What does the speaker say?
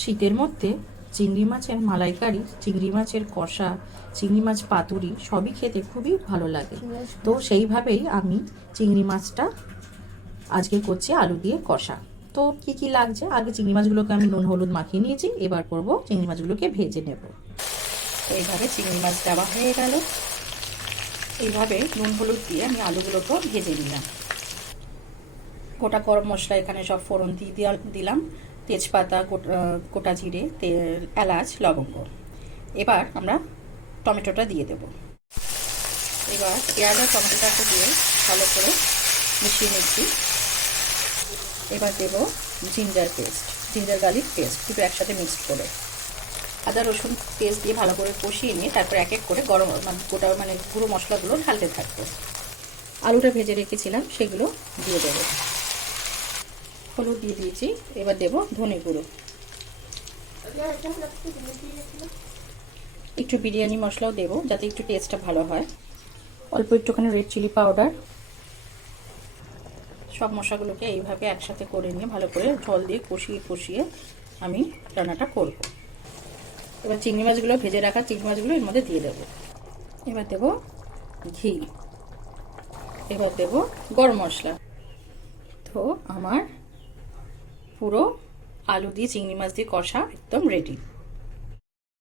শীতের মধ্যে চিংড়ি মাছের মালাইকারি, চিংড়ি মাছের কষা, চিংড়ি মাছ পাতুরি সবই খেতে খুবই ভালো লাগে। তো সেইভাবেই আমি চিংড়ি মাছটা আজকে করছি আলু দিয়ে কষা। তো কি কি লাগছে, আগে চিংড়ি মাছগুলোকে আমি নুন হলুদ মাখিয়ে নিয়েছি, এবার করব চিংড়ি মাছগুলোকে ভেজে নেব। তো এইভাবে চিংড়ি মাছ দেওয়া হয়ে গেল। এইভাবে নুন হলুদ দিয়ে আমি আলুগুলোকেও ভেজে নিলাম। গোটা গরম মশলা এখানে সব ফোড়ন দিয়ে দিলাম, তেজপাতা, গোটা জিরে, এলাচ, লবঙ্গ। এবার আমরা টমেটোটা দিয়ে দেব। এবার পেঁয়াজ আর টমেটোটাকে দিয়ে ভালো করে মিশিয়ে নিচ্ছি। এবার দেব জিঞ্জার গার্লিক পেস্ট, দুটো একসাথে মিক্সড করে। আদা রসুন পেস্ট দিয়ে ভালো করে কষিয়ে নিয়ে তারপর এক এক করে গোটা গুঁড়ো মশলাগুলো ঢালতে থাকবো। আলুটা ভেজে রেখেছিলাম সেগুলো দিয়ে দেবো। হলুদ দিয়ে দিয়েছি, এবার দেব ধনে গুঁড়ো, একটু বিরিয়ানি মশলাও দেব যাতে একটু টেস্টটা ভালো হয়, অল্প একটুখানি রেড চিলি পাউডার। সব মশলাগুলোকে এইভাবে একসাথে করে নিয়ে ভালো করে জল দিয়ে কষিয়ে আমি রান্নাটা করব। এবার চিংড়ি মাছগুলো, ভেজে রাখা চিংড়ি মাছগুলো এর মধ্যে দিয়ে দেব। এবার দেব ঘি, এবার দেব গরম মশলা। তো আমার পুরো আলু দিয়ে চিংড়ি মাছ দিয়ে কষা একদম রেডি।